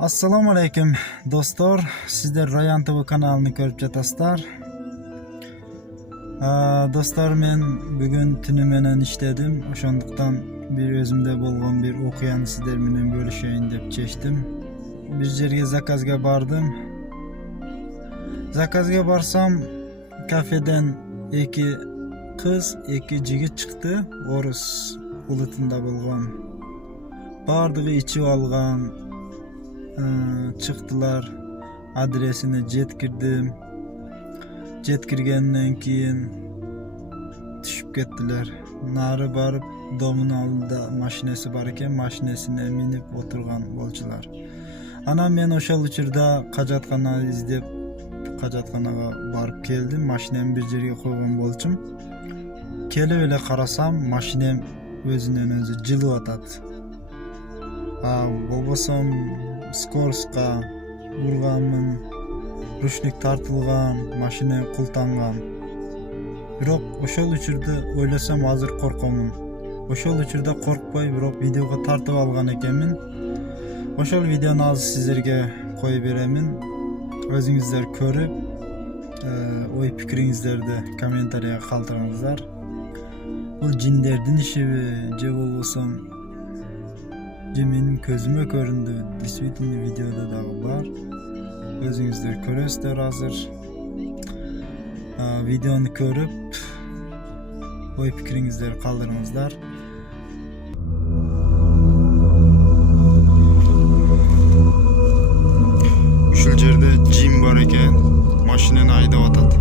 Assalamu alaikum dostlar. Sizler Rayan TV kanalını görüp jatasızlar. Dostlar, men bugün tünü menen işledim. Oşonduktan bir özümde bolgan bir okuyany sizler menen bölüşeyin dep çeştim. Bir jerge zakazga bardım. Zakazga barsam kafeden iki kız, iki jigit çıktı. Orus ulutunda bolgan. Bardığı içip algan. Çıktılar, adresine jetkirdim. Jetkirgenden keyin düşüp kettiler. Nары barıp domun aldida mashinesi bar eken, mashinesine minip oturgan bolчулар. Ana men oşol учурда кажаткана издеп кажатканага барып келдим. Машинemi bir жерге койгон болчум. Келип эле карасам, машинем өзүнөн өзү жылып атат. Болбосом Скорска урганмын, ручник тартылган, машина култанган. Бирок ошол учурда ойлосом азыр коркомун. Ошол учурда коркпой, бирок видеого тартып алган экенмин. Ошол видеону азыр сиздерге коюп беремин. Өзүңүздөр көрүп, ой пикириңиздерди комментарийге калтырыңыздар. Бул жиндердин ишиби же болбосо Menin közüme göründü. Действительно videoda da var. Özünüzler körüzler hazır. Videonu görüp oy fikrinizleri kaldırыңыздар. Ушул жерде jim бар экен. Машинени айдап атат.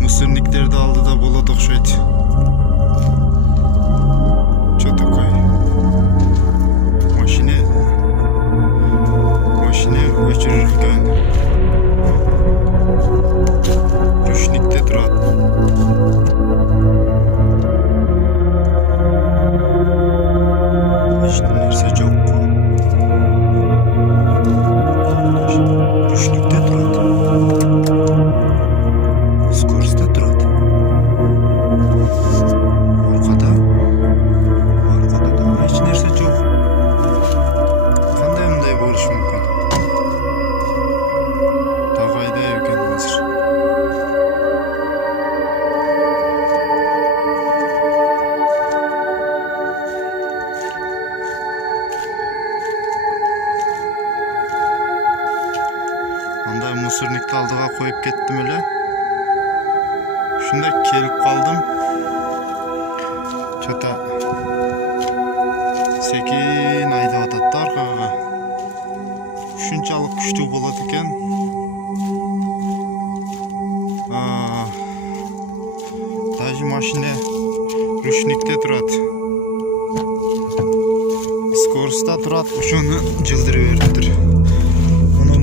Мусорниктерди алдыда болот окшойт. Что такое? Өчүрүлгөн. Ручникте турат. Эч нерсе жок. Ручникте турат. Скоростта турат. Аркада да эч нерсе жок. Кандай мындай болушу мүмкүн? Андай мусорникти алдыга коюп кеттим эле. Ушунда келип калдым. Чата секин айдап атат да аркага. Ушунчалык күчтүү болот экен. Даже машина ручникте турат. Скоростта турат, ошону жылдырып бериптир.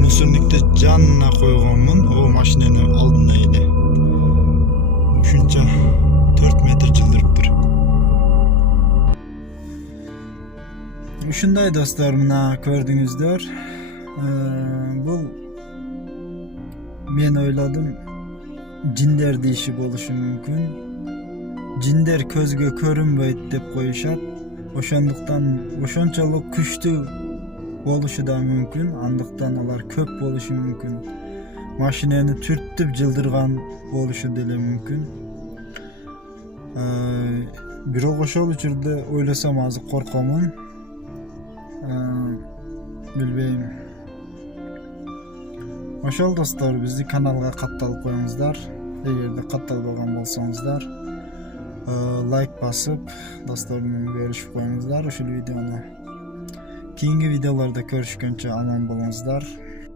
Mусорникте жанына койгонмун, о машиненин алдына эле. Ушунча 4 метр жылдырыптыр. Ушундай достор, мына көрдүңүздөр. Бул мен ойладым, жиндердин иши болушу мүмкүн. Жиндер көзгө көрүнбөйт деп коюшат. Ошондуктан ошончолук күчтүү болушу да мүмкүн, андыктан алар көп болушу мүмкүн. Машинени түртүп жылдырган болушу деле мүмкүн. Бирок ошол учурда ойлосом азыр коркомун. Билбейм. Ошол достор, биздин каналга катталып коюңуздар. Эгерде катталбаган болсоңуздар, лайк басып, достор менен бөлүшүп коюңуздар ушул видеону. Keyingi videolarda görüşkünce aman bolunuzlar.